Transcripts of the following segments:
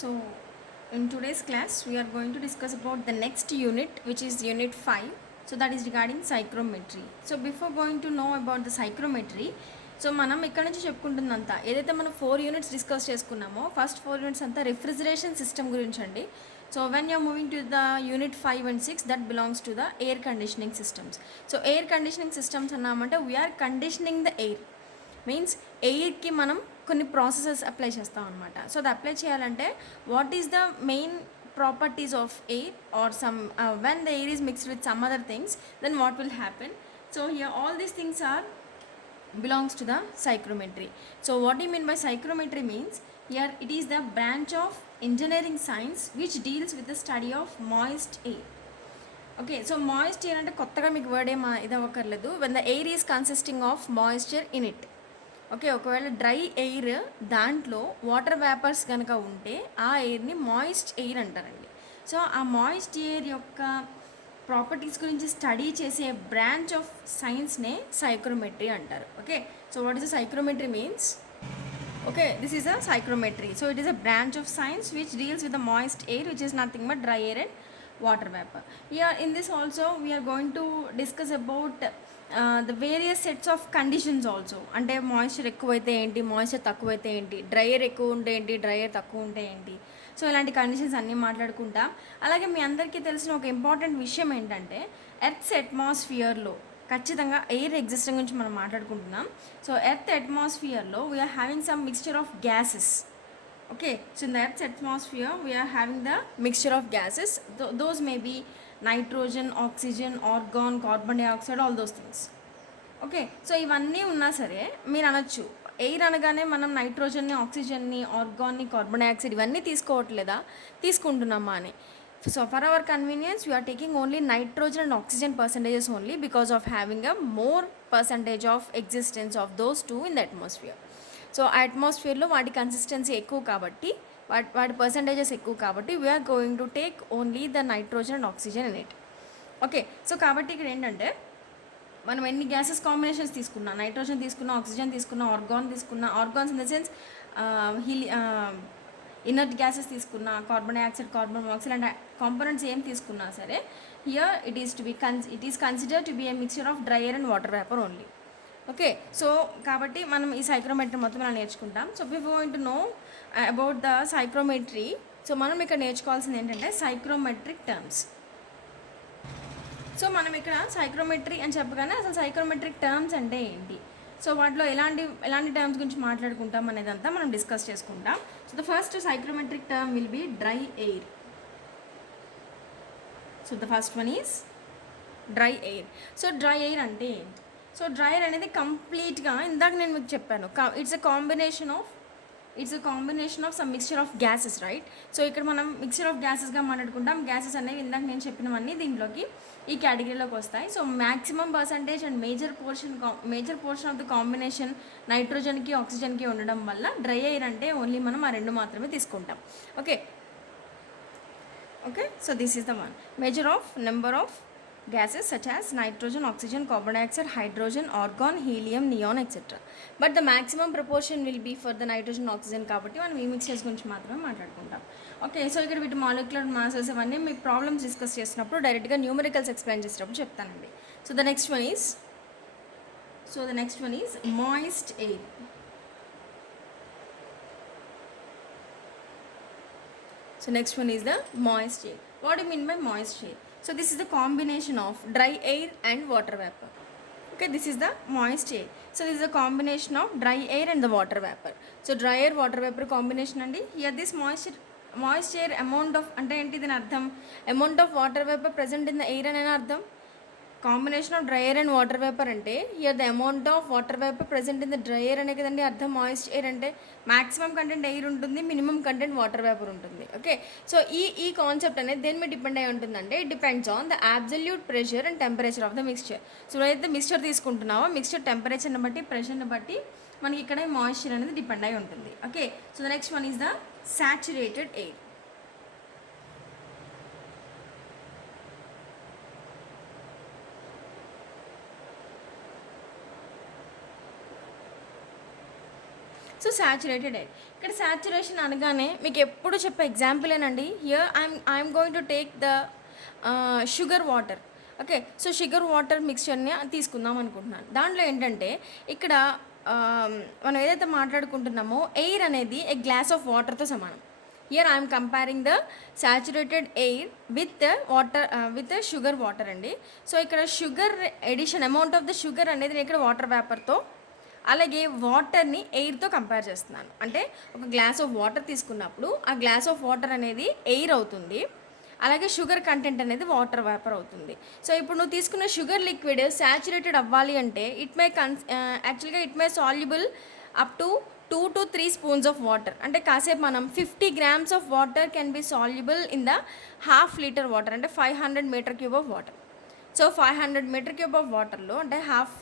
So, in today's class, we are going to discuss about the next unit, which is unit 5. So, that is regarding psychrometry. So, before going to know about the psychrometry, so మనం ఇక్కడ నుంచి చెప్పుకుంటుందంతా ఏదైతే మనం 4 units discuss చేసుకున్నామో first 4 units అంతా refrigeration system గురించి అండి. So when you're moving to the unit 5 and 6 that belongs to the air conditioning systems. So air conditioning systems అన్నామంటే we're conditioning the air means ఎయిర్కి మనం కొన్ని ప్రాసెసెస్ అప్లై చేస్తాం అనమాట. సో అది అప్లై చేయాలంటే what is the main properties of air are some when the air is mixed with some other things then what will happen. So here all these things are belongs to the psychrometry. So what do you mean by psychrometry means here it is the branch of engineering science which deals with the study of moist air. Okay, so moist air అంటే కొత్తగా మీకు word ఏం ఇది అవ్వక్కర్లేదు. when the air is consisting of moisture in it. Okay, ఒకవేళ dry air దాంట్లో water vapours కనుక ఉంటే ఆ ఎయిర్ని మాయిస్ట్ ఎయిర్ అంటారండి. సో ఆ మాయిస్ట్ ఎయిర్ యొక్క ప్రాపర్టీస్ గురించి స్టడీ చేసే బ్రాంచ్ ఆఫ్ సైన్స్నే సైక్రోమెట్రీ అంటారు. Okay, so what is the psychrometry means? Okay, this is a psychrometry. So it is a branch of science which deals with the moist air which is nothing but dry air and water vapour. In this also we're going to discuss about the various sets of conditions also. అంటే moisture ఎక్కువైతే ఏంటి, moisture తక్కువైతే ఏంటి, dryer ఎక్కువ ఉంటే ఏంటి, dryer తక్కువ ఉంటే ఏంటి. సో ఇలాంటి కండిషన్స్ అన్నీ మాట్లాడుకుంటాం. అలాగే మీ అందరికీ తెలిసిన ఒక ఇంపార్టెంట్ విషయం ఏంటంటే ఎర్త్స్ అట్మాస్ఫియర్లో ఖచ్చితంగా ఎయిర్ ఎగ్జిస్టింగ్ గురించి మనం మాట్లాడుకుంటున్నాం. సో ఎర్త్ అట్మాస్ఫియర్లో we're having some mixture of gases. Okay, so in the Earth's atmosphere we are having the mixture of gases. Those may be nitrogen, oxygen, argon, carbon dioxide, all those things. Okay, so ఇవన్నీ ఉన్నా సరే మీరు అనొచ్చు air అనగానే మనం నైట్రోజన్ని, ఆక్సిజన్ని, ఆర్గాన్ని, carbon dioxide ఇవన్నీ తీసుకోవట్లేదా, తీసుకుంటున్నామా అని. So for our convenience we're taking only nitrogen and oxygen percentages only because of having a more percentage of existence of those two in the atmosphere. So ఆ అట్మాస్ఫియర్లో వాటి కన్సిస్టెన్సీ ఎక్కువ కాబట్టి వాటి పర్సంటేజెస్ ఎక్కువ కాబట్టి we're going to take only the nitrogen and oxygen in it. Okay, so కాబట్టి ఇక్కడ ఏంటంటే మనం ఎన్ని గ్యాసెస్ కాంబినేషన్స్ తీసుకున్నా, నైట్రోజన్ తీసుకున్నా, ఆక్సిజన్ తీసుకున్నా, ఆర్గాన్ తీసుకున్నా, argons in the sense inert gases తీసుకున్నా, carbon dioxide, carbon monoxide and components ఏం తీసుకున్నా సరే here it is consider to be a mixture of dry air and water vapour only. Okay, so కాబట్టి మనం ఈ psychrometry మొత్తం మనం నేర్చుకుంటాం. So before going to know about the psychrometry, so మనం ఇక్కడ నేర్చుకోవాల్సింది ఏంటంటే సైక్రోమెట్రిక్ టర్మ్స్. సో మనం ఇక్కడ సైక్రోమెట్రీ అని చెప్పగానే అసలు సైక్రోమెట్రిక్ టర్మ్స్ అంటే ఏంటి, సో వాటిలో ఎలాంటి టర్మ్స్ గురించి మాట్లాడుకుంటాం అనేదంతా మనం డిస్కస్ చేసుకుంటాం. So the first psychrometric term will be dry air. So the first one is dry air. So dry air అంటే ఏంటి? సో డ్రైయర్ అనేది కంప్లీట్గా ఇందాక నేను మీకు చెప్పాను it's a combination of some mixture of gases, right. So ఇక్కడ మనం మిక్స్చర్ ఆఫ్ గ్యాసెస్గా మాట్లాడుకుంటాం. గ్యాసెస్ అనేవి ఇందాక నేను చెప్పినవన్నీ దీంట్లోకి ఈ కేటగిరీలోకి వస్తాయి. So maximum percentage and major portion of the combination నైట్రోజన్కి, ఆక్సిజన్కి ఉండడం వల్ల డ్రై ఎయిర్ అంటే ఓన్లీ మనం ఆ రెండు మాత్రమే తీసుకుంటాం. Okay, so this is the one major of number of gases such as nitrogen, oxygen, carbon dioxide, hydrogen, argon, helium, neon, etc. But the maximum proportion will be for the nitrogen, oxygen కాబట్టి మనం ఈ mixtures గురించి మాత్రమే మాట్లాడుకుంటాం. Okay, so ఇక్కడ వీటి molecular masses అవన్నీ మీకు ప్రాబ్లమ్స్ డిస్కస్ చేసినప్పుడు డైరెక్ట్గా న్యూమరికల్స్ ఎక్స్ప్లెయిన్ చేసేటప్పుడు చెప్తానండి. So the next one is moist air. So next one is the moist air. What do you mean by moist air? So this is the combination of dry air and water vapor. Okay, this is the moist air. So this is a combination of dry air and the water vapor. So dry air water vapor combination andi. Here this moist air amount of ante enti din ardham amount of water vapor present in the air ani ardham. Combination of dry air and water vapour అంటే here the amount of water vapour present in the dry air అనే కదండి అర్థం. Moist air అంటే maximum content air ఉంటుంది, minimum content water vapour ఉంటుంది. Okay, so ఈ concept అనేది దేని మీద డిపెండ్ అయి ఉంటుందంటే it depends on the absolute pressure and temperature of the mixture. So ఏదైతే మిక్స్చర్ తీసుకుంటున్నావో మిక్స్చర్ టెంపరేచర్ని బట్టి, ప్రెషర్ని బట్టి మనకి ఇక్కడ మాయిశ్చర్ అనేది డిపెండ్ అయి ఉంటుంది. Okay, so the next one is the saturated air. So saturated air. ఇక్కడ సాచురేషన్ అనగానే మీకు ఎప్పుడు చెప్పే ఎగ్జాంపులేనండి. Here I'm going to take the sugar water. Okay, so sugar water మిక్స్చర్ని తీసుకుందాం అనుకుంటున్నాను. దాంట్లో ఏంటంటే ఇక్కడ మనం ఏదైతే మాట్లాడుకుంటున్నామో ఎయిర్ అనేది ఏ గ్లాస్ ఆఫ్ వాటర్తో సమానం. Here I'm comparing the saturated air with water with sugar water అండి. సో ఇక్కడ sugar addition amount of the sugar అనేది నేను ఇక్కడ వాటర్ వేపర్తో, అలాగే వాటర్ని ఎయిర్తో కంపేర్ చేస్తున్నాను. అంటే ఒక గ్లాస్ ఆఫ్ వాటర్ తీసుకున్నప్పుడు ఆ గ్లాస్ ఆఫ్ వాటర్ అనేది ఎయిర్ అవుతుంది, అలాగే షుగర్ కంటెంట్ అనేది వాటర్ వేపర్ అవుతుంది. సో ఇప్పుడు నువ్వు తీసుకున్న షుగర్ లిక్విడ్ సాచురేటెడ్ అవ్వాలి అంటే యాక్చువల్గా it may soluble up to 2 to 3 spoons of water. అంటే కాసేపు మనం 50 grams of water can be soluble in the ½ litre water, అంటే 500 meter cube of water. So 500 meter cube of వాటర్లో అంటే ½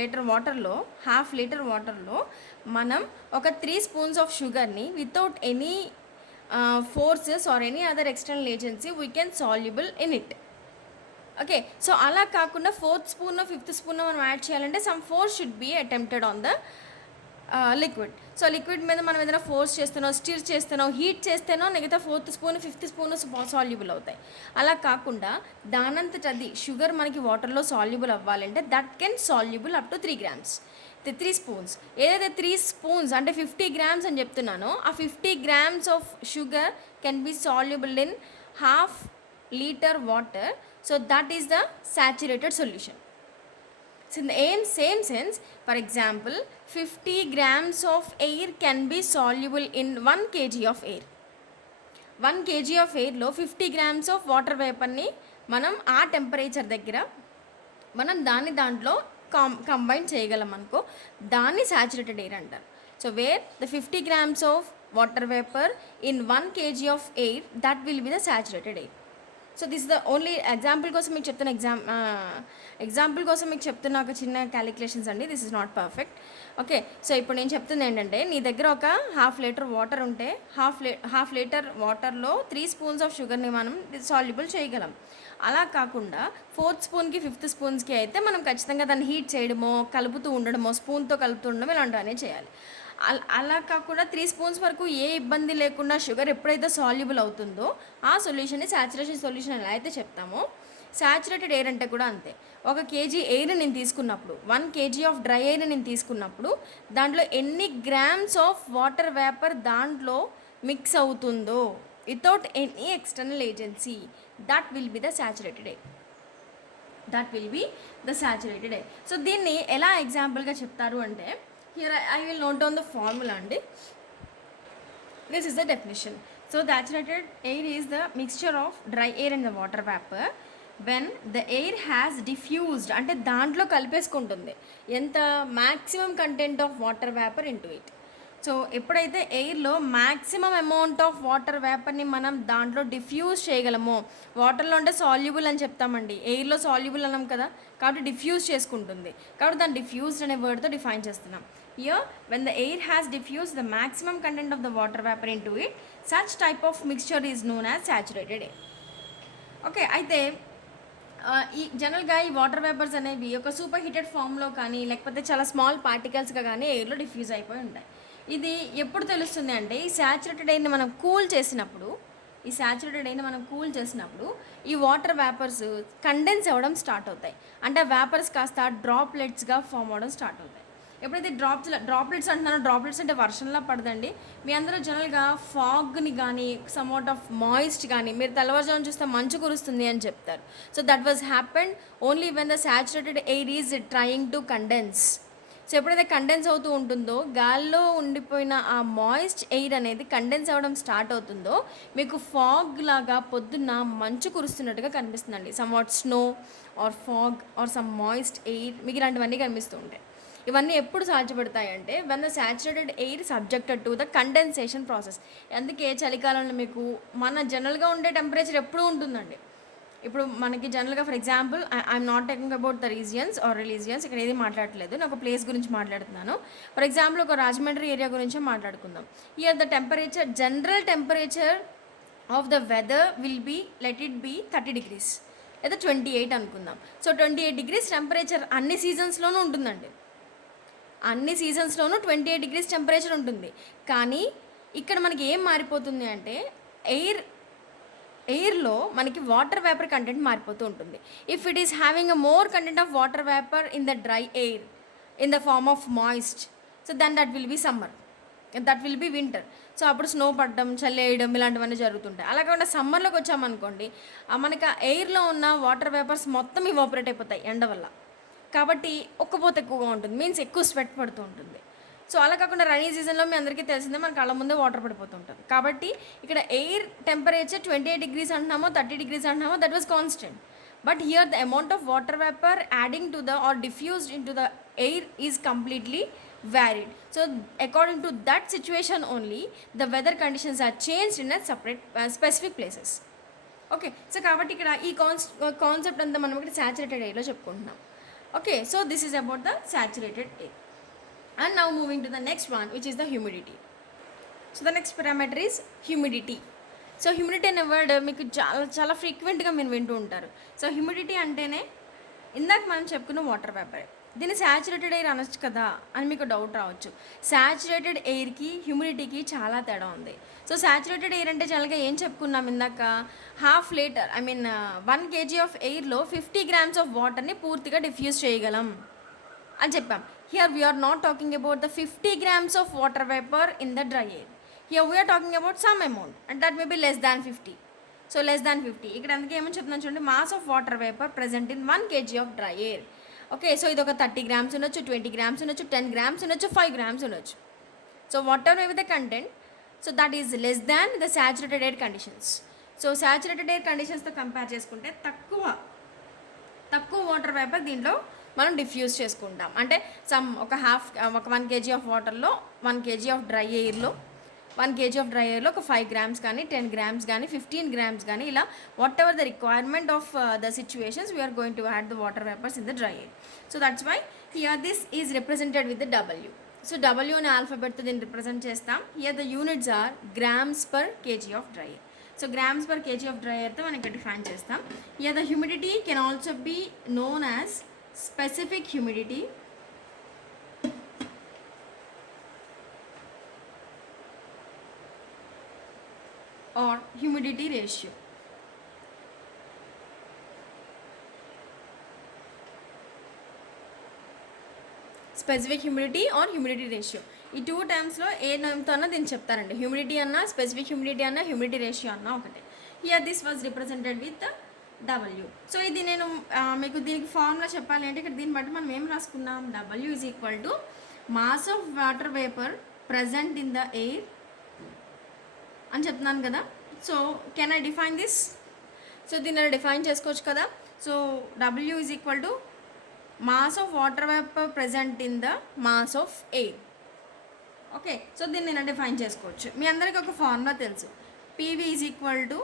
లీటర్ వాటర్లో మనం ఒక 3 spoons ఆఫ్ షుగర్ని without any forces or any other external agency we can soluble in it. Okay, so అలా కాకుండా 4th spoon 5th spoon మనం యాడ్ చేయాలంటే some force should be attempted on the liquid. So liquid మీద మనం ఏదైనా force చేస్తున్నాం, stir చేస్తున్నాం, heat చేస్తేనో మిగతా 4th spoon 5th spoon soluble అవుతాయి. అలా కాకుండా దానంతట అది షుగర్ మనకి వాటర్లో సాల్యుబుల్ అవ్వాలంటే that can soluble up to 3 grams. 3 spoons, ఏదైతే 3 spoons అంటే 50 grams అని చెప్తున్నానో ఆ 50 grams of sugar can be soluble in ½ liter water. So that is the saturated solution. So in the same sense, for example, 50 grams of air can be soluble in 1 kg of air. 1 kg of airలో 50 grams of water వేపర్ని మనం ఆ temperature దగ్గర మనం దాంట్లో combine చేయగలం అనుకో, దాన్ని సాచురేటెడ్ ఎయిర్ అంటారు. So where the 50 grams of water vapour in 1 kg of air, that will be the saturated air. So this the only example కోసం మీకు చెప్తున్న ఒక చిన్న క్యాలిక్యులేషన్స్ అండి. This is not perfect. Okay, so ఇప్పుడు నేను చెప్తుంది ఏంటంటే, నీ దగ్గర ఒక ½ లీటర్ వాటర్ ఉంటే హాఫ్ లీటర్ వాటర్లో 3 spoons ఆఫ్ షుగర్ని మనం సాల్యుబుల్ చేయగలం. అలా కాకుండా 4th spoonకి 5th spoonకి అయితే మనం ఖచ్చితంగా దాన్ని హీట్ చేయడమో, కలుపుతూ ఉండడమో, స్పూన్తో కలుపుతూ ఉండడం ఇలాంటివన్నీ చేయాలి. అలా కాకుండా 3 spoons వరకు ఏ ఇబ్బంది లేకుండా షుగర్ ఎప్పుడైతే సాల్యుబుల్ అవుతుందో ఆ సొల్యూషన్ని సాచురేషన్ సొల్యూషన్ ఎలా అయితే చెప్తామో, సాచురేటెడ్ ఎయిర్ అంటే కూడా అంతే. 1 kg ఎయిర్ నేను తీసుకున్నప్పుడు, 1 kg ఆఫ్ డ్రై ఎయిర్ నేను తీసుకున్నప్పుడు దాంట్లో ఎన్ని గ్రామ్స్ ఆఫ్ వాటర్ వేపర్ దాంట్లో మిక్స్ అవుతుందో without any external agency, that will be the saturated air. So దీన్ని ఎలా ఎగ్జాంపుల్గా చెప్తారు అంటే, here I will note down the formula అండి. This is the definition. So the saturated air is the mixture of dry air and the water vapor when the air has diffused, అంటే దాంట్లో కలిపేసుకుంటుంది ఎంత maximum content of water vapor into it. So ఎప్పుడైతే ఎయిర్లో maximum amount of water వేపర్ని మనం దాంట్లో diffuse చేయగలమో, వాటర్లో అంటే సాల్యుబుల్ అని చెప్తామండి, ఎయిర్లో సాల్యుబుల్ అన్నాం కదా, కాబట్టి డిఫ్యూజ్ చేసుకుంటుంది, కాబట్టి దాన్ని డిఫ్యూజ్డ్ అనే వర్డ్తో డిఫైన్ చేస్తున్నాం. Here, when the air has diffused the maximum content of the water vapor into it, such type of mixture is known as saturated air. Okay, అయితే ఈ జనరల్గా ఈ వాటర్ వేపర్స్ అనేవి ఒక సూపర్ హీటెడ్ ఫామ్లో కానీ లేకపోతే చాలా స్మాల్ పార్టికల్స్గా కానీ ఎయిర్లో డిఫ్యూజ్ అయిపోయి ఉంటాయి. ఇది ఎప్పుడు తెలుస్తుంది అంటే, ఈ సాచురేటెడ్ ఎయిర్ని మనం కూల్ చేసినప్పుడు ఈ వాటర్ వేపర్స్ కండెన్స్ అవ్వడం స్టార్ట్ అవుతాయి. అంటే వేపర్స్ కాస్త డ్రాప్లెట్స్గా ఫామ్ అవ్వడం స్టార్ట్ అవుతాయి. ఎప్పుడైతే డ్రాప్లెట్స్ అంటున్నారో, డ్రాప్లెట్స్ అంటే వర్షంలా పడదండి. మీ అందరూ జనరల్గా ఫాగ్ని కానీ సమ్వాట్ ఆఫ్ మాయిస్ట్ కానీ, మీరు తెల్లవారుజామున చూస్తే మంచు కురుస్తుంది అని చెప్తారు. So that was happened only when the saturated air is trying to condense. So ఎప్పుడైతే కండెన్స్ అవుతూ ఉంటుందో, గాల్లో ఉండిపోయిన ఆ మాయిస్ట్ ఎయిర్ అనేది కండెన్స్ అవ్వడం స్టార్ట్ అవుతుందో, మీకు ఫాగ్ లాగా పొద్దున్న మంచు కురుస్తున్నట్టుగా కనిపిస్తుందండి. Somewhat snow or fog or some moist air, మీకు ఇలాంటివన్నీ కనిపిస్తూ ఉంటాయి. ఇవన్నీ ఎప్పుడు సాధ్యపడతాయి అంటే, when the saturated air subjected to the condensation process. అందుకే చలికాలంలో మీకు మన జనరల్గా ఉండే టెంపరేచర్ ఎప్పుడూ ఉంటుందండి. ఇప్పుడు మనకి జనరల్గా for example, I'm not talking about the regions or religions, ఇక్కడ ఏది మాట్లాడట్లేదు, నేను ఒక ప్లేస్ గురించి మాట్లాడుతున్నాను. ఫర్ ఎగ్జాంపుల్ ఒక రాజమండ్రి ఏరియా గురించి మాట్లాడుకుందాం. Here the temperature, general temperature of the weather will be, let it be 30 degrees లేదా 28 అనుకుందాం. సో 28 degrees టెంపరేచర్ అన్ని సీజన్స్లోనూ ఉంటుందండి. అన్ని సీజన్స్లోనూ 28 డిగ్రీస్ టెంపరేచర్ ఉంటుంది. కానీ ఇక్కడ మనకి ఏం మారిపోతుంది అంటే ఎయిర్లో మనకి వాటర్ వేపర్ కంటెంట్ మారిపోతూ ఉంటుంది. If it is having a more content of water vapour in the dry air in the form of moist, so then that will be summer, that will be winter. So అప్పుడు snow పడడం, చలి వేయడం ఇలాంటివన్నీ జరుగుతుంటాయి. అలా కాకుండా సమ్మర్లోకి వచ్చామనుకోండి, మనకి ఆ ఎయిర్లో ఉన్న వాటర్ వేపర్స్ మొత్తం ఇవాపరేట్ అయిపోతాయి ఎండ వల్ల. కాబట్టి ఉక్కపోత ఎక్కువగా ఉంటుంది, మీన్స్ ఎక్కువ స్వెట్ పడుతూ ఉంటుంది. సో అలా కాకుండా రైనీ సీజన్లో మీ అందరికీ తెలిసిందే, మన కళ్ళ ముందే వాటర్ పడిపోతుంటుంది. కాబట్టి ఇక్కడ ఎయిర్ టెంపరేచర్ 28 డిగ్రీస్ అంటున్నామో 30 డిగ్రీస్ అంటున్నామో, that was constant. But here the amount of water vapour adding to the are diffused in to the air is completely varied. So according to that situation only, the weather conditions are changed in a separate specific places. Okay, so కాబట్టి ఇక్కడ ఈ concept అంతా మనం ఇక్కడ saturated ఎయిర్లో చెప్పుకుంటున్నాం. Okay, so this is about the saturated air. And now moving to the next one, which is the humidity. So the next parameter is humidity. So humidity అనే word మీకు చాలా చాలా ఫ్రీక్వెంట్గా మీరు వింటూ ఉంటారు. సో హ్యూమిడిటీ అంటేనే ఇందాక మనం చెప్పుకున్న వాటర్ వేపర్. దీన్ని శాచురేటెడ్ ఎయిర్ అనొచ్చు కదా అని మీకు డౌట్ రావచ్చు. శాచురేటెడ్ ఎయిర్కి హ్యూమిడిటీకి చాలా తేడా ఉంది. సో శాచురేటెడ్ ఎయిర్ అంటే చాలా ఏం చెప్పుకున్నాం ఇందాక, 1/2 లీటర్ 1 kg ఆఫ్ ఎయిర్లో 50 grams ఆఫ్ వాటర్ని పూర్తిగా డిఫ్యూజ్ చేయగలం అని చెప్పాం. Here we are not talking about the 50 grams of water vapour in the dry air. Here we are talking about some amount and that may be less than 50. So less than 50 ఇక్కడ అందుకే ఏమని చెప్తున్నాను చూడండి, mass of water vapour present in 1 kg of dry air. Okay, so ఇది ఒక 30 grams ఉండొచ్చు, 20 grams ఉండొచ్చు, 10 grams ఉండొచ్చు, 5 grams ఉండొచ్చు. So whatever with the content, so that is less than the saturated air conditions. So saturated air కండిషన్స్తో compare చేసుకుంటే తక్కువ water vapour దీంట్లో మనం డిఫ్యూజ్ చేసుకుంటాం. అంటే ఒక 1 kg ఆఫ్ వాటర్లో 1 kg ఆఫ్ డ్రై ఎయిర్లో 1 kg ఆఫ్ డ్రై ఎయిర్లో ఒక 5 grams కానీ 10 grams కానీ 15 grams కానీ ఇలా whatever the requirement of the situations we are going to add the water vapours in the dry air. So that's why here this is represented with the W. So W అనే ఆల్ఫాబెట్తో దీన్ని represent చేస్తాం. Here the units are grams per kg of dry air. So grams per kg of dry ఎయిర్తో మనం ఇక్కడ define చేస్తాం. Here the humidity can also be known as specific humidity or humidity ratio. Specific humidity or humidity ratio, ఈ 2 టర్మ్స్లో ఏ నేమ్తో అన్నా దీన్ని చెప్తారండి. Humidity అన్నా, specific humidity అన్నా, హ్యూమిడిటీ రేషియో అన్నా ఒకటే. Here this was represented with W. So ఇది నేను మీకు దీనికి ఫార్ములా చెప్పాలి అంటే ఇక్కడ దీన్ని బట్టి మనం ఏం రాసుకున్నాం, W is equal to mass of water vapour present in the air అని చెప్తున్నాను కదా. So can I define this? So దీన్ని డిఫైన్ చేసుకోవచ్చు కదా. So W is equal to mass of water vapour present in the mass of air. Okay, so దీన్ని నేను define చేసుకోవచ్చు. మీ అందరికీ ఒక ఫార్ములా తెలుసు, PV is equal to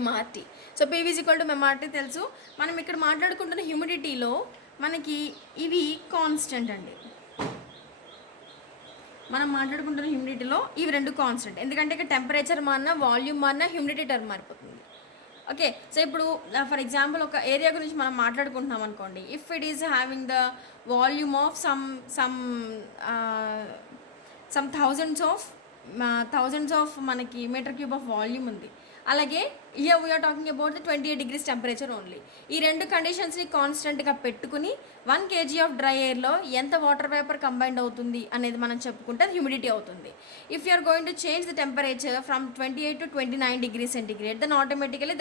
MRT. So PV is equal to MRT తెలుసు. మనం ఇక్కడ మాట్లాడుకుంటున్న హ్యూమిడిటీలో మనకి ఇవి కాన్స్టెంట్ అండి. మనం మాట్లాడుకుంటున్న హ్యూమిడిటీలో ఇవి 2 కాన్స్టెంట్, ఎందుకంటే ఇక్కడ టెంపరేచర్ మారినా, వాల్యూమ్ మారినా హ్యూమిడిటీ టర్మ్ మారిపోతుంది. ఓకే, సో ఇప్పుడు ఫర్ ఎగ్జాంపుల్ ఒక ఏరియా గురించి మనం మాట్లాడుకుంటున్నాం అనుకోండి. If it is having the volume of some thousands of మనకి మీటర్ క్యూబ్ ఆఫ్ వాల్యూమ్ ఉంది. అలాగే here we are talking about the 28 degrees temperature only. ఈ 2 కండిషన్స్ని కాన్స్టెంట్గా పెట్టుకుని 1 kg ఆఫ్ డ్రై ఎయిర్లో ఎంత వాటర్ వేపర్ కంబైండ్ అవుతుంది అనేది మనం చెప్పుకుంటే అది హ్యూమిడిటీ అవుతుంది. If you're going to change the temperature from 28 to 29 degrees centigrade, then automatically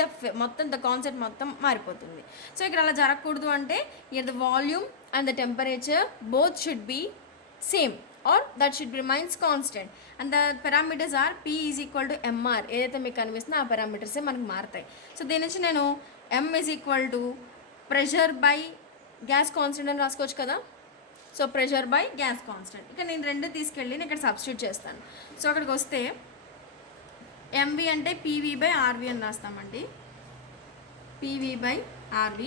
the concept మొత్తం మారిపోతుంది. సో ఇక్కడ అలా జరగకూడదు అంటే here the volume and the temperature both should be same or that should remains constant and the parameters are P is equal to MR. ఏదైతే మీకు కనిపిస్తుందో ఆ పారామీటర్సే మనకు మారుతాయి. సో దీని నుంచి నేను M is equal to pressure by gas constant అని రాసుకోవచ్చు కదా. So pressure by gas constant, ఇక్కడ నేను 2 తీసుకెళ్ళి నేను ఇక్కడ సబ్స్టిట్యూట్ చేస్తాను. సో అక్కడికి వస్తే MV అంటే PV బై RV అని రాస్తామండి. PV బై RV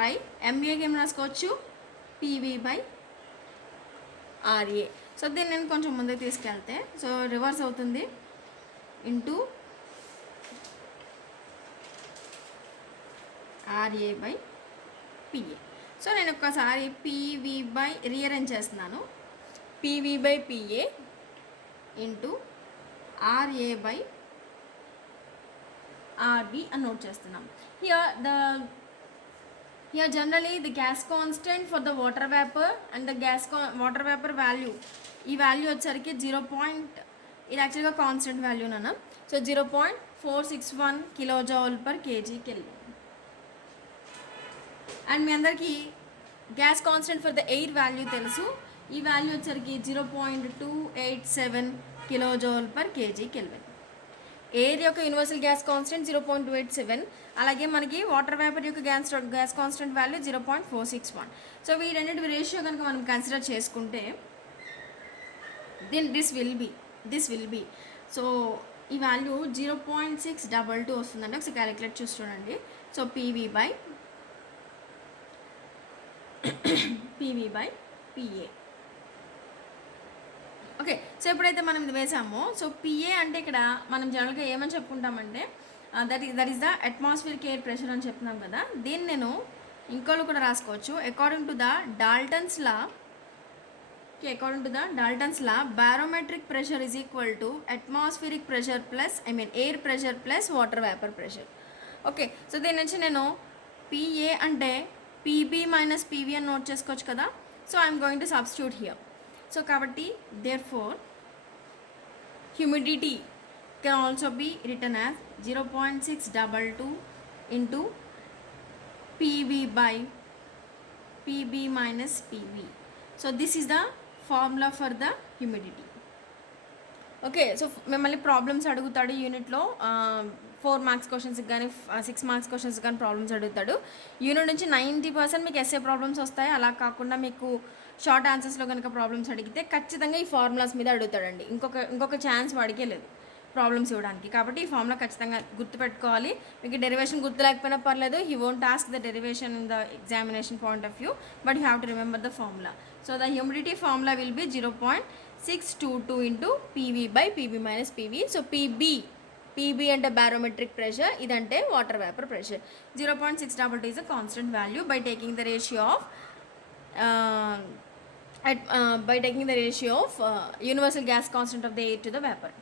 బై MVకి ఏం రాసుకోవచ్చు, PV బై RA. సో దీన్ని నేను కొంచెం ముందుకు తీసుకెళ్తే సో రివర్స్ అవుతుంది, into RA by PA. So నేను ఒక్కసారి పీవీ బై రీఅరేంజ్ చేస్తున్నాను. PV by PA into RA by RB అని నోట్ చేస్తున్నాం. Here generally the gas constant for the water vapor and the water vapor value, ఈ value వచ్చేసరికి 0. ఇది యాక్చువల్గా constant value నాన్న. So 0.461 kilojoule per KG kelvin. And మీ అందరికీ gas constant for the air value తెలుసు. ఈ వాల్యూ వచ్చేసరికి 0.287 kilojoule per KG kelvin. Air యొక్క యూనివర్సల్ గ్యాస్ కాన్స్టెంట్ 0.287, అలాగే మనకి వాటర్ వేపర్ యొక్క గ్యాస్ కాన్స్టెంట్ వాల్యూ 0.461. సో వీటన్నిటి రేషియో కనుక మనం కన్సిడర్ చేసుకుంటే దిస్ విల్ బి సో ఈ వాల్యూ 0.622 వస్తుందండి. ఒకసారి క్యాలిక్యులేట్ చూసి చూడండి. So PV by PA. Okay, so ఎప్పుడైతే మనం ఇది వేసామో, సో పిఏ అంటే ఇక్కడ మనం జనరల్గా ఏమని చెప్పుకుంటామంటే that is the atmospheric air pressure అని చెప్తున్నాం కదా. దీన్ని నేను ఇంకోళ్ళు కూడా రాసుకోవచ్చు. According to the Dalton's law barometric pressure is equal to atmospheric pressure plus air pressure plus water vapour pressure. Okay, so దీని నుంచి నేను పిఏ అంటే పీబీ మైనస్ పీవీ అని నోట్ చేసుకోవచ్చు కదా. So I'm going to substitute here. So కాబట్టి therefore humidity can also be written as 0.622 into PV by PB minus PV. So this is the formula for the humidity. Okay, so మిమ్మల్ని problems అడుగుతాడు యూనిట్లో. 4 marks క్వశ్చన్స్కి కానీ 6 marks క్వశ్చన్స్కి కానీ problems అడుగుతాడు. Unit నుంచి 90% మీకు ఎస్ఏ ప్రాబ్లమ్స్ వస్తాయి. అలా కాకుండా మీకు షార్ట్ ఆన్సర్స్లో కనుక ప్రాబ్లమ్స్ అడిగితే ఖచ్చితంగా ఈ ఫార్ములాస్ మీద అడుగుతాడండి. ఇంకొక ఛాన్స్ వాడికే లేదు ప్రాబ్లమ్స్ ఇవ్వడానికి. కాబట్టి ఈ ఫార్ములా ఖచ్చితంగా గుర్తుపెట్టుకోవాలి. మీకు డెరివేషన్ గుర్తు లేకపోయినా పర్లేదు. He won't ask the derivation in the examination point of view, but you have to remember the formula. So the humidity formula will be 0.622 into PV by PB minus PV. So PB అంటే barometric pressure, ఇదంటే water vapour pressure. 0.622 is a constant value by taking the ratio of universal gas constant of the air to the vapor.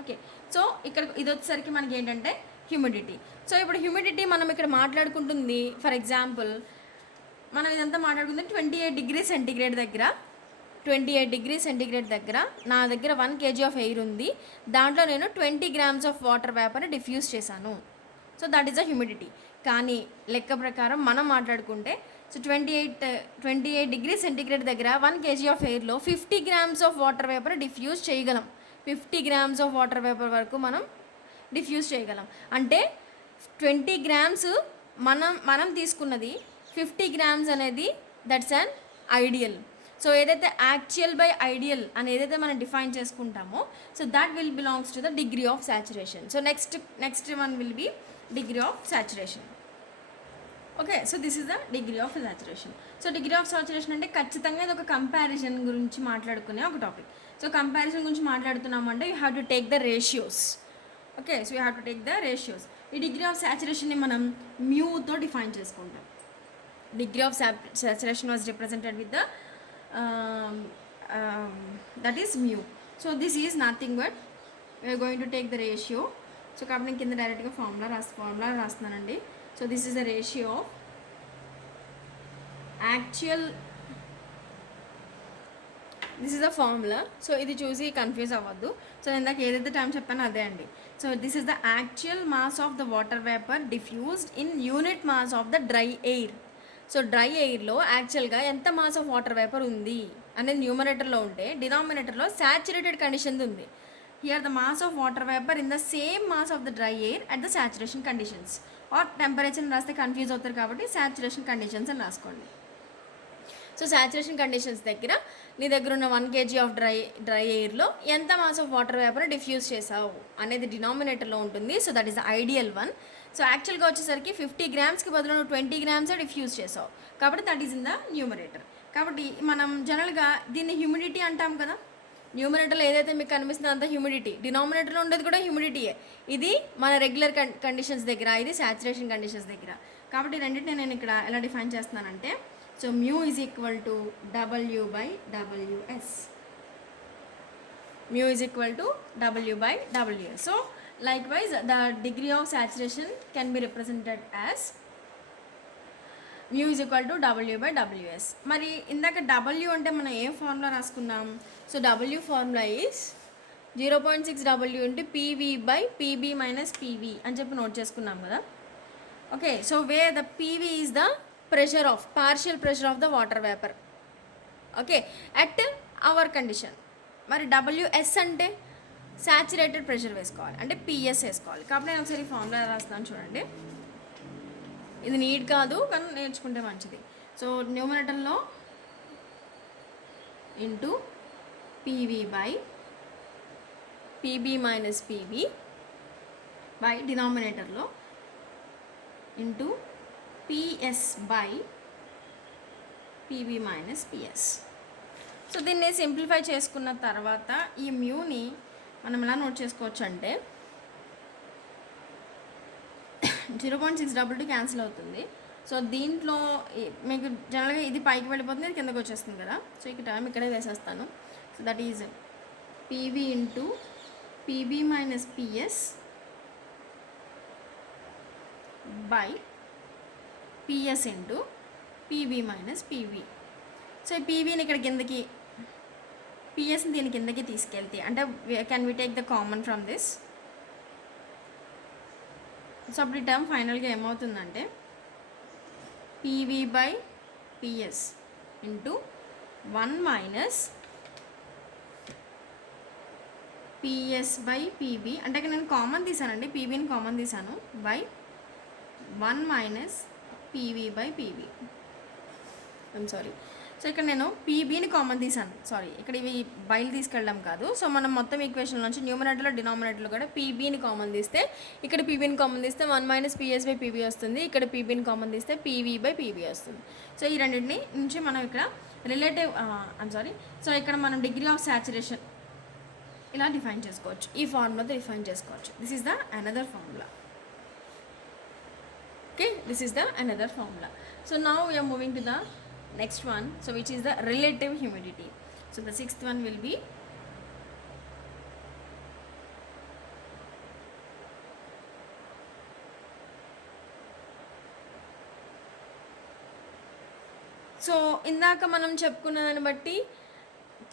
Okay, so ఇక్కడ ఇది వచ్చేసరికి మనకి ఏంటంటే humidity. So ఇప్పుడు humidity మనం ఇక్కడ మాట్లాడుకుంటుంది, ఫర్ ఎగ్జాంపుల్ మనం ఇదంతా మాట్లాడుకుంది 28 డిగ్రీ సెంటిగ్రేడ్ దగ్గర నా దగ్గర 1 kg ఆఫ్ ఎయిర్ ఉంది. దాంట్లో నేను 20 grams ఆఫ్ వాటర్ వేపర్ని డిఫ్యూజ్ చేశాను. So that is the humidity. కానీ లెక్క ప్రకారం మనం మాట్లాడుకుంటే సో 28 డిగ్రీ సెంటిగ్రేడ్ దగ్గర 1 kg ఆఫ్ ఎయిర్లో 50 grams of water vapour diffuse చేయగలం. 50 grams ఆఫ్ వాటర్ వేపర్ వరకు మనం డిఫ్యూజ్ చేయగలం. అంటే 20 grams మనం తీసుకున్నది, 50 grams అనేది దట్స్ అన్ ఐడియల్. సో ఏదైతే యాక్చువల్ బై ఐడియల్ అని ఏదైతే మనం డిఫైన్ చేసుకుంటామో, so that will belongs to the degree of saturation. So next one will be degree of saturation. Okay, so this is the degree of saturation. So degree of saturation అంటే ఖచ్చితంగా ఇది ఒక comparison గురించి మాట్లాడుకునే ఒక topic. So comparison గురించి మాట్లాడుతున్నామంటే you have to take the ratios. Okay, so you have to take the ratios. ఈ డిగ్రీ ఆఫ్ సాచురేషన్ని మనం మ్యూతో డిఫైన్ చేసుకుంటాం. Degree of saturation was represented with the that is mu. So this is nothing but we are going to take the ratio. So కాబట్టి నేను కింద డైరెక్ట్గా formula రాస్తున్నానండి. So this is the ratio of actual, this is the formula. So ఇది చూసి confuse అవ్వద్దు. So ఇందాక ఏదైతే టైం చెప్పానో అదే అండి. So this is the actual mass of the water vapour diffused in unit mass of the dry air. So dry ఎయిర్లో యాక్చువల్గా ఎంత మాస్ ఆఫ్ వాటర్ వేపర్ ఉంది అనేది న్యూమరేటర్లో ఉంటే, డినామినేటర్లో సాచురేటెడ్ కండిషన్ ఉంది. Here the mass of water vapour in the same mass of the dry air at the saturation conditions. Or temperature రాస్తే కన్ఫ్యూజ్ అవుతారు కాబట్టి సాచురేషన్ కండిషన్స్ అని రాసుకోండి. సో సాచురేషన్ కండిషన్స్ దగ్గర నీ దగ్గర ఉన్న 1 kg ఆఫ్ డ్రై ఎయిర్లో ఎంత mass of water vapour diffuse చేసావు అనేది డినామినేటర్లో ఉంటుంది. So that is the ideal one. So యాక్చువల్గా వచ్చేసరికి 50 grams బదులు 20 grams డిఫ్యూజ్ చేసావు కాబట్టి that is in the numerator. కాబట్టి మనం జనరల్గా దీన్ని హ్యూమిడిటీ అంటాం కదా. న్యూమరేటర్లో ఏదైతే మీకు కనిపిస్తుందో అంత హ్యూమిడిటీ, డినామినేటర్లో ఉండేది కూడా హ్యూమిడిటీయే. ఇది మన రెగ్యులర్ కండిషన్స్ దగ్గర, ఇది సాచురేషన్ కండిషన్స్ దగ్గర. కాబట్టి రెండింటిని నేను ఇక్కడ ఎలా డిఫైన్ చేస్తున్నానంటే, so mu is equal to W by WS. Mu is equal to W by WS. So likewise the degree of saturation can be represented as mu is equal to W by WS. మరి ఇందాక W అంటే మనం ఏం formula రాసుకున్నాం? So W formula is 0.6 W into PV by PB minus PV అని చెప్పి note చేసుకున్నాం కదా. Okay, so where the PV is the pressure of partial pressure of the water vapor, okay, at our condition. మరి WS అంటే saturated pressure వేసుకోవాలి, అంటే PS వేసుకోవాలి. కాబట్టి నేను ఒకసారి ఫార్ములా రాస్తాను చూడండి. ఇది నీట్ కాదు కానీ నేర్చుకుంటే మంచిది. సో న్యూమరేటర్లో into PV by PB minus PB by డినామినేటర్లో into PS by PB minus PS. So దీన్ని సింప్లిఫై చేసుకున్న తర్వాత ఈ మ్యూని మనం ఎలా నోట్ చేసుకోవచ్చు అంటే 0.6 క్యాన్సిల్ అవుతుంది. సో దీంట్లో మీకు జనరల్గా ఇది పైకి వెళ్ళిపోతుంది, ఇది కిందకి వచ్చేస్తుంది కదా. సో ఇక టైం ఇక్కడే వేసేస్తాను. So that is PV into PB minus PS by PS into PB minus PB. So ఈ PVని ఇక్కడ కిందకి, PSని దీని కిందకి తీసుకెళ్తే అంటే can we take the common from this. So అప్పుడు ఈ టర్మ్ ఫైనల్గా ఏమవుతుందంటే PV by PS into 1 minus PS by PB, అంటే ఇక్కడ నేను కామన్ తీసానండి, PBని కామన్ తీసాను, by 1 minus PV by PB. I'm sorry. So ఇక్కడ నేను PBని కామన్ తీసాను, సారీ ఇక్కడ ఇవి బయలు తీసుకెళ్ళడం కాదు. సో మనం మొత్తం ఈక్వేషన్ నుంచి న్యూమరేటర్లో డినామినేటర్లో కూడా PBని కామన్ తీస్తే ఇక్కడ PBని కామన్ తీస్తే 1 మైనస్ PS బై PB వస్తుంది, ఇక్కడ PBని కామన్ తీస్తే PV బై PB వస్తుంది. సో ఈ రెండింటిని నుంచి మనం ఇక్కడ రిలేటివ్ సో ఇక్కడ మనం డిగ్రీ ఆఫ్ సాచురేషన్ ఇలా డిఫైన్ చేసుకోవచ్చు, ఈ ఫార్ములాతో డిఫైన్ చేసుకోవచ్చు. This is the another formula. Okay, this is the another formula. So now we are moving to the next one, so which is the relative humidity. So the sixth one will be so ఇందాక మనం చెప్పుకున్న దాన్ని బట్టి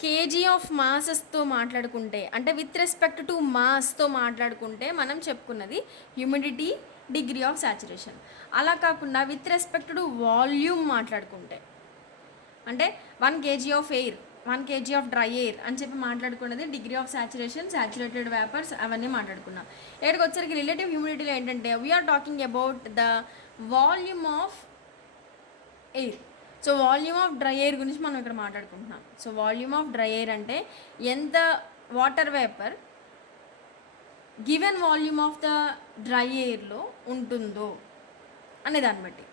KG of మాసెస్తో మాట్లాడుకుంటే, అంటే with respect to మాస్తో మాట్లాడుకుంటే మనం చెప్పుకున్నది humidity, degree of saturation. అలా కాకుండా విత్ రెస్పెక్ట్ టు వాల్యూమ్ మాట్లాడుకుంటే, అంటే 1 kg of air, 1 kg of dry air అని చెప్పి మాట్లాడుకున్నది degree of saturation, saturated vapours అవన్నీ మాట్లాడుకున్నాం. ఎక్కడికి వచ్చరికి రిలేటివ్ హ్యూమిడిటీలో ఏంటంటే we are talking about the volume of air. So volume of dry air గురించి మనం ఇక్కడ మాట్లాడుకుంటున్నాం. So volume of dry air అంటే ఎంత water vapour given volume of the dry ఎయిర్లో ఉంటుందో అనే దాన్ని బట్టి.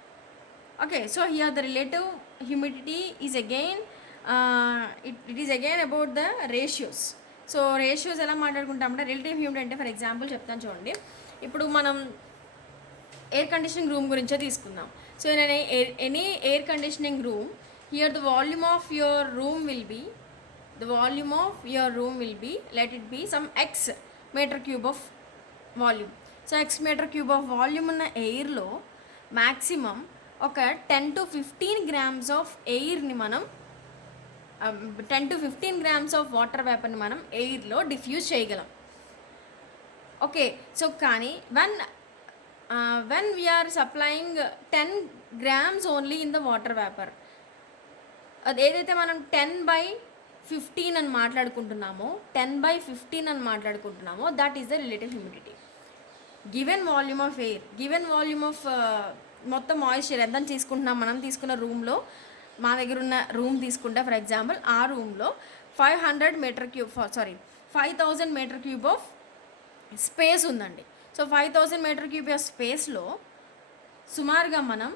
Okay, so here the relative humidity is again it is again about the ratios. So ratios ఎలా మాట్లాడుకుంటామంటే రిలేటివ్ హ్యూమిడిటీ అంటే ఫర్ ఎగ్జాంపుల్ చెప్తాను చూడండి. ఇప్పుడు మనం ఎయిర్ కండిషనింగ్ రూమ్ గురించే తీసుకుందాం. So in any air conditioning room, here the volume of your room will be let it be some x metre cube of volume. So x metre cube of volume ఉన్న ఎయిర్లో maximum ఒక 10 to 15 grams of ఎయిర్ని మనం 10 to 15 grams of water వేపర్ని మనం ఎయిర్లో diffuse చేయగలం. Okay, so కానీ when we are supplying 10 grams only in the water vapor, అది ఏదైతే మనం 10/15 అని మాట్లాడుకుంటున్నామో 10/15 అని మాట్లాడుకుంటున్నామో that is the relative humidity. Given volume of air, given volume of మొత్తం మాయిశ్చర్ ఎంత తీసుకుంటున్నాం, మనం తీసుకున్న రూమ్లో, మా దగ్గర ఉన్న రూమ్ తీసుకుంటే ఫర్ ఎగ్జాంపుల్ ఆ రూమ్లో 500 metre cube 5000 metre cube of space ఉందండి. సో 5000 మీటర్ క్యూబ్ ఆఫ్ స్పేస్లో సుమారుగా మనం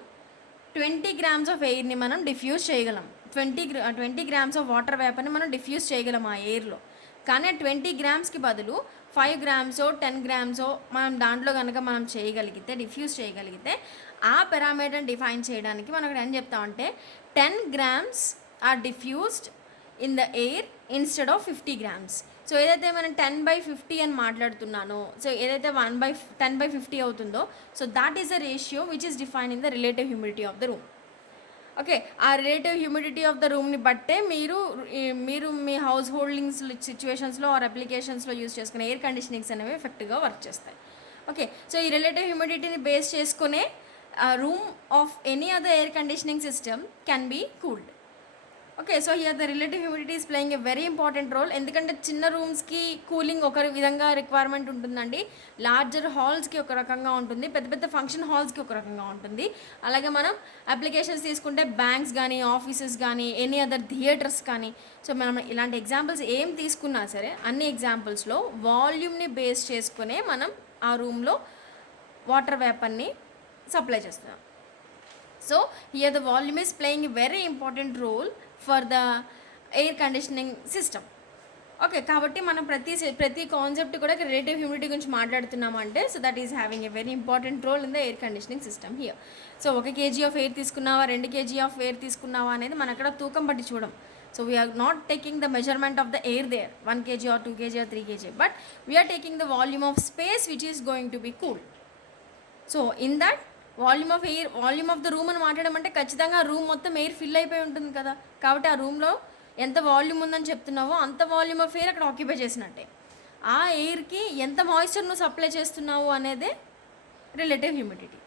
20 grams ఆఫ్ ఎయిర్ని మనం డిఫ్యూజ్ చేయగలం, 20 grams ఆఫ్ వాటర్ వేపర్ని మనం డిఫ్యూజ్ చేయగలం ఆ ఎయిర్లో. కానీ 20 grams బదులు 5 grams 10 grams మనం దాంట్లో కనుక మనం చేయగలిగితే, డిఫ్యూజ్ చేయగలిగితే, ఆ పారామీటర్ని డిఫైన్ చేయడానికి మనం ఇక్కడ ఏం చెప్తామంటే 10 grams are diffused in the air instead of 50 grams. So ఏదైతే మనం 10/50 అని మాట్లాడుతున్నానో, సో ఏదైతే 10/50 అవుతుందో, so that is the ratio which is define in the relative humidity of the room. Okay, ఆ రిలేటివ్ హ్యూమిడిటీ ఆఫ్ ద రూమ్ని బట్టే మీరు మీ హౌస్ హోల్డింగ్స్ సిచ్యువేషన్స్లో ఆర్ అప్లికేషన్స్లో యూజ్ చేసుకునే ఎయిర్ కండిషనింగ్స్ అనేవి ఎఫెక్టివ్గా వర్క్ చేస్తాయి. ఓకే, సో ఈ రిలేటివ్ హ్యూమిడిటీని బేస్ చేసుకునే room of any other air conditioning system can be cooled. Okay, so here the relative humidity is playing a very important role. ఎందుకంటే చిన్న రూమ్స్కి కూలింగ్ ఒక విధంగా రిక్వైర్మెంట్ ఉంటుందండి, లార్జర్ హాల్స్కి ఒక రకంగా ఉంటుంది, పెద్ద పెద్ద ఫంక్షన్ హాల్స్కి ఒక రకంగా ఉంటుంది. అలాగే మనం అప్లికేషన్స్ తీసుకుంటే బ్యాంక్స్ కానీ, ఆఫీసెస్ కానీ, ఎనీ అదర్ థియేటర్స్ కానీ, సో మనం ఇలాంటి ఎగ్జాంపుల్స్ ఏం తీసుకున్నా సరే అన్ని ఎగ్జాంపుల్స్లో వాల్యూమ్ని బేస్ చేసుకునే మనం ఆ రూమ్లో వాటర్ వేపర్ని సప్లై చేస్తున్నాం. So here the volume is playing a very important role for the air conditioning system. Okay, కాబట్టి మనం ప్రతి కాన్సెప్ట్ కూడా రిలేటివ్ హ్యూమిడిటీ గురించి మాట్లాడుతున్నాము అంటే, so that is having a very important role in the air conditioning system here. So 1 kg of air తీసుకున్నావా, 2 kg of air తీసుకున్నావా అనేది మనం అక్కడ తూకం బట్టి చూడం. So we're not taking the measurement of the air there 1 kg or 2 kg or 3 kg, but we're taking the volume of space which is going to be cool. So in that volume of air, volume of the room అని మాట్లాడమంటే ఖచ్చితంగా room మొత్తం air fill అయిపోయి ఉంటుంది కదా. కాబట్టి ఆ రూమ్లో ఎంత వాల్యూమ్ ఉందని చెప్తున్నావో అంత వాల్యూమ్ ఆఫ్ ఎయిర్ అక్కడ ఆక్యుపై చేసినట్టే. ఆ ఎయిర్కి ఎంత మాయిశ్చర్ నువ్వు సప్లై చేస్తున్నావు అనేదే రిలేటివ్ హ్యూమిడిటీ.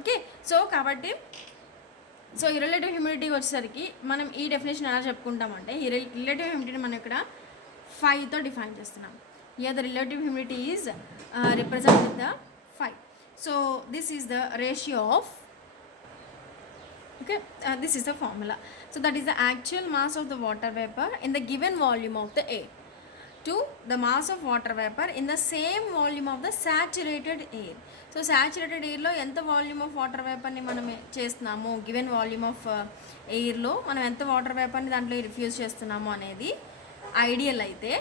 ఓకే, సో కాబట్టి సో ఈ రిలేటివ్ హ్యూమిడిటీ వచ్చేసరికి మనం ఈ డెఫినేషన్ ఎలా చెప్పుకుంటామంటే, ఈ రిలేటివ్ హ్యూమిడిటీని మనం ఇక్కడ 5తో డిఫైన్ చేస్తున్నాం. Here the relative humidity is represent with the 5. So this is the ratio of, okay, this is the formula. So that is the actual mass of the water vapor in the given volume of the air to the mass of water vapor in the same volume of the saturated air. So saturated air లో ఎంత volume of water వేపర్ని మనం చేస్తున్నాము, given volume of ఎయిర్లో మనం ఎంత water వేపర్ని దాంట్లో refuse చేస్తున్నాము అనేది ఐడియల్ అయితే,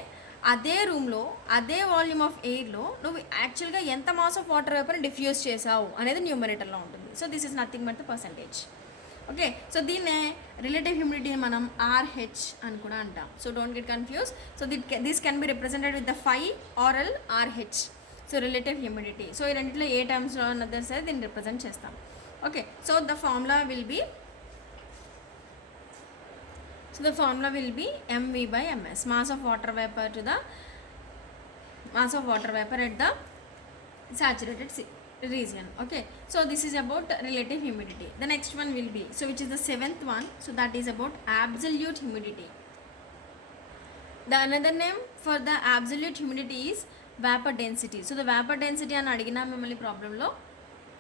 అదే రూమ్లో అదే వాల్యూమ్ ఆఫ్ ఎయిర్లో నువ్వు యాక్చువల్గా ఎంత మాస్ ఆఫ్ వాటర్ వేపర్ని డిఫ్యూజ్ చేసావు అనేది న్యూమరేటర్లో ఉంటుంది. So this is nothing but the percentage. Okay, so దీన్నే రిలేటివ్ హ్యూమిడిటీని మనం RH అని కూడా అంటాం. So don't get confuse. So this can be represented with the 5 or RH. So relative humidity. So ఈ రెండింటిలో ఏ టర్మ్స్లో అన్నది సరే దీన్ని రిప్రజెంట్ చేస్తాం. Okay, so the formula will be, so the formula will be mv/ms, mass of water vapor to the mass of water vapor at the saturated region. Okay, so this is about relative humidity. The next one will be, so which is the 7th one, so that is about absolute humidity. The another name for the absolute humidity is vapor density. So the vapor density అని అడిగినా మిమ్మల్ని ప్రాబ్లంలో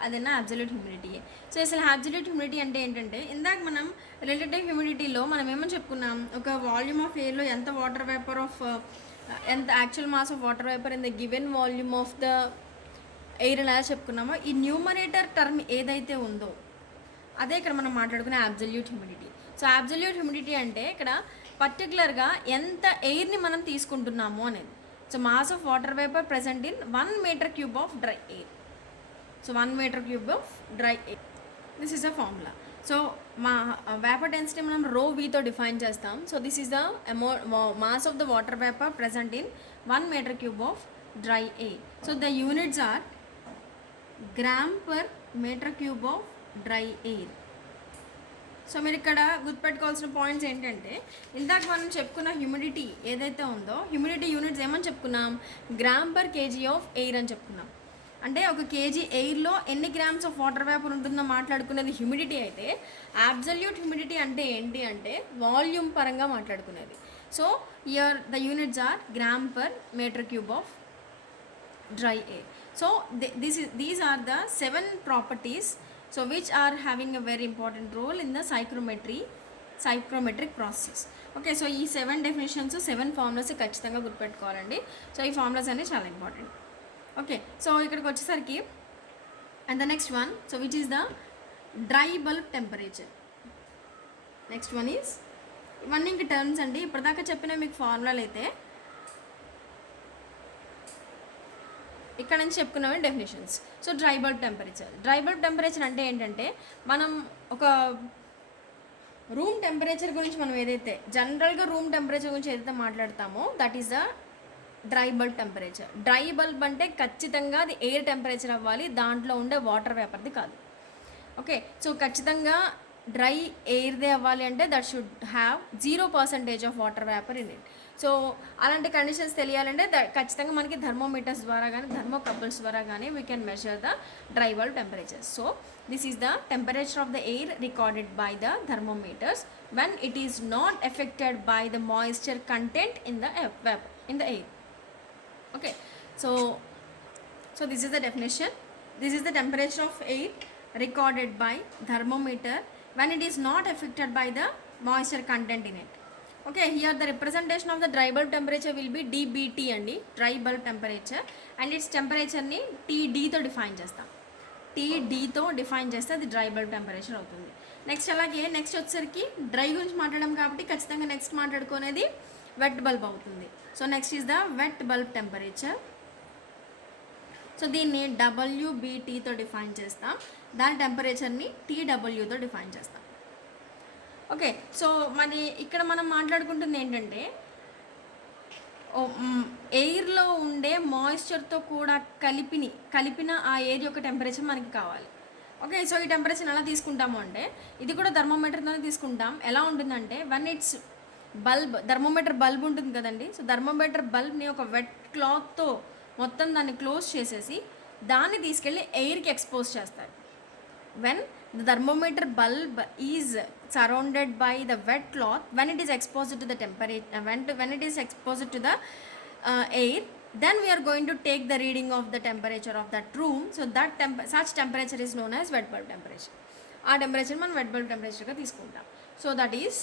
అదైనా absolute humidity. So అసలు absolute humidity అంటే ఏంటంటే, ఇందాక మనం రిలేటివ్ హ్యూమిడిటీలో మనం ఏమని చెప్పుకున్నాం, ఒక వాల్యూమ్ ఆఫ్ ఎయిర్లో ఎంత వాటర్ వేపర్ ఆఫ్ ఎంత actual mass of water vapour in the given volume of the air ఎలా చెప్పుకున్నామో, ఈ న్యూమరేటర్ టర్మ్ ఏదైతే ఉందో అదే ఇక్కడ మనం మాట్లాడుకునే absolute humidity. So absolute humidity అంటే ఇక్కడ పర్టికులర్గా ఎంత ఎయిర్ని మనం తీసుకుంటున్నాము అనేది. So mass of water vapour present in 1 meter³ of dry air. So 1 meter³ of dry air. This is a formula. So vapor density మనం ρV తో డిఫైన్ చేస్తాం. So this is the mass of the water vapor present in 1 meter³ of dry air. So the units are gram per meter³ of dry air. So మీరు ఇక్కడ గుర్తుపెట్టుకోవాల్సిన points ఏంటంటే, ఇందాక మనం చెప్పుకున్న హ్యూమిడిటీ ఏదైతే ఉందో, హ్యూమిడిటీ యూనిట్స్ ఏమని చెప్పుకున్నాం, g/kg ఆఫ్ ఎయిర్ అని చెప్పుకున్నాం. అంటే 1 kg ఎయిర్లో ఎన్ని గ్రామ్స్ ఆఫ్ వాటర్ వేపర్ ఉంటుందో మాట్లాడుకునేది హ్యూమిడిటీ అయితే, అబ్జల్యూట్ హ్యూమిడిటీ అంటే ఏంటి అంటే వాల్యూమ్ పరంగా మాట్లాడుకునేది. So here the units are g/meter³ of dry air. So these are the 7 properties, so which are having a very important role in the psychrometric process. Okay, so ఈ 7 definitions, 7 formulas ఖచ్చితంగా గుర్తుపెట్టుకోవాలండి. So ఈ formulas అనేవి చాలా important. Okay, so ఇక్కడికి వచ్చేసరికి and the next one, so which is the dry bulb temperature. Next one is, ఇవన్నీ ఇంక terms అండి, ఇప్పటిదాకా చెప్పిన మీకు ఫార్ములాలు అయితే ఇక్కడ నుంచి చెప్పుకున్నవి definitions. So dry bulb temperature అంటే ఏంటంటే, మనం ఒక రూమ్ టెంపరేచర్ గురించి మనం ఏదైతే జనరల్గా రూమ్ టెంపరేచర్ గురించి ఏదైతే మాట్లాడతామో that is the dry bulb temperature. Dry bulb అంటే ఖచ్చితంగా అది ఎయిర్ టెంపరేచర్ అవ్వాలి, దాంట్లో ఉండే వాటర్ వేపర్ది కాదు. ఓకే, సో ఖచ్చితంగా డ్రై ఎయిర్దే అవ్వాలి అంటే that should have 0% of water vapour in it. So అలాంటి కండిషన్స్ తెలియాలంటే ఖచ్చితంగా మనకి థర్మోమీటర్స్ ద్వారా కానీ థర్మోకపుల్స్ ద్వారా కానీ we can measure the dry bulb temperature. So this is the temperature of the air recorded by the thermometers when it is not affected by the moisture content in the air. Okay, so this is the definition. This is the temperature of air recorded by thermometer when it is not affected by the moisture content in it. Okay, here the representation of the dry bulb temperature will be dBT andi, dry bulb temperature, and its temperature ni TD తో define చేస్తాం. TD తో define చేస్తే అది dry bulb temperature అవుతుంది. Next అలాగే next వచ్చేసరికి dry గురించి మాట్లాడడం కాబట్టి ఖచ్చితంగా నెక్స్ట్ మాట్లాడుకునేది వెట్ బల్బ్ అవుతుంది. So next is the wet bulb temperature. So దీన్ని WBTతో డిఫైన్ చేస్తాం, దాని టెంపరేచర్ని TWతో డిఫైన్ చేస్తాం. ఓకే, సో మరి ఇక్కడ మనం మాట్లాడుకుంటుంది ఏంటంటే ఎయిర్లో ఉండే మాయిశ్చర్తో కూడా కలిపిన ఆ ఎయిర్ యొక్క టెంపరేచర్ మనకి కావాలి. ఓకే, సో ఈ టెంపరేచర్ ఎలా తీసుకుంటాము అంటే ఇది కూడా థర్మోమీటర్తోనే తీసుకుంటాం. ఎలా ఉంటుందంటే one it's bulb, thermometer bulb ఉంటుంది కదండి. సో థర్మోమీటర్ బల్బ్ని ఒక వెట్ క్లాత్తో మొత్తం దాన్ని క్లోజ్ చేసేసి దాన్ని తీసుకెళ్ళి ఎయిర్కి ఎక్స్పోజ్ చేస్తారు. When the thermometer bulb is surrounded by the wet cloth, when it is exposed to the temperature, when it is exposed to the air, then we are going to take the reading of the temperature of that room. So that such temperature is known as wet bulb temperature. ఆ temperature మనం wet bulb టెంపరేచర్గా తీసుకుంటాం. So that is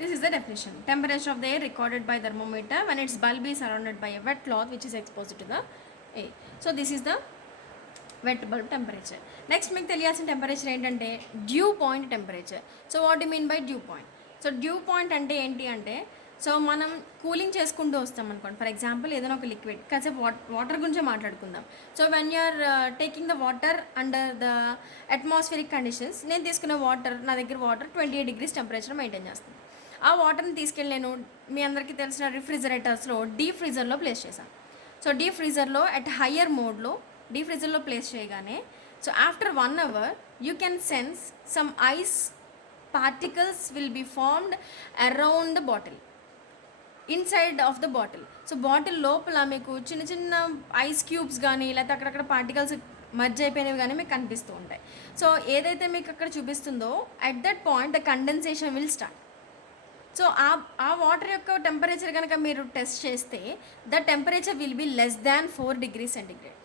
this is the definition. Temperature of the air recorded by thermometer when its bulb is surrounded by a wet cloth which is exposed to the air. So this is the wet bulb temperature. Next మీకు తెలియాల్సిన temperature ఏంటంటే dew point temperature. So what you mean by dew point? So dew point అంటే ఏంటి అంటే, so మనం cooling చేసుకుంటూ వస్తాం అనుకోండి. ఫర్ ఎగ్జాంపుల్ ఏదైనా ఒక లిక్విడ్, కాసేపు వాటర్ గురించే మాట్లాడుకుందాం. So when you're taking the water under the atmospheric conditions, నేను తీసుకునే వాటర్, నా దగ్గర వాటర్ 28 degrees టెంపరేచర్ మెయింటైన్ చేస్తుంది. ఆ వాటర్ని తీసుకెళ్ళి నేను మీ అందరికీ తెలిసిన రిఫ్రిజరేటర్స్లో డీప్ ఫ్రీజర్లో ప్లేస్ చేశాను. సో డీప్ ఫ్రీజర్లో అట్ హయ్యర్ మోడ్లో డీప్ ఫ్రీజర్లో ప్లేస్ చేయగానే, so after 1 hour you can sense some ice particles will be formed around the bottle, inside of the bottle. So bottle లోపల మీకు చిన్న చిన్న ఐస్ క్యూబ్స్ కానీ లేకపోతే అక్కడక్కడ పార్టికల్స్ మర్జ్ అయిపోయినవి కానీ మీకు కనిపిస్తూ ఉంటాయి. సో ఏదైతే మీకు అక్కడ చూపిస్తుందో at that point the condensation will start. So ఆ వాటర్ యొక్క టెంపరేచర్ కనుక మీరు టెస్ట్ చేస్తే the temperature will be less than 4 degrees centigrade.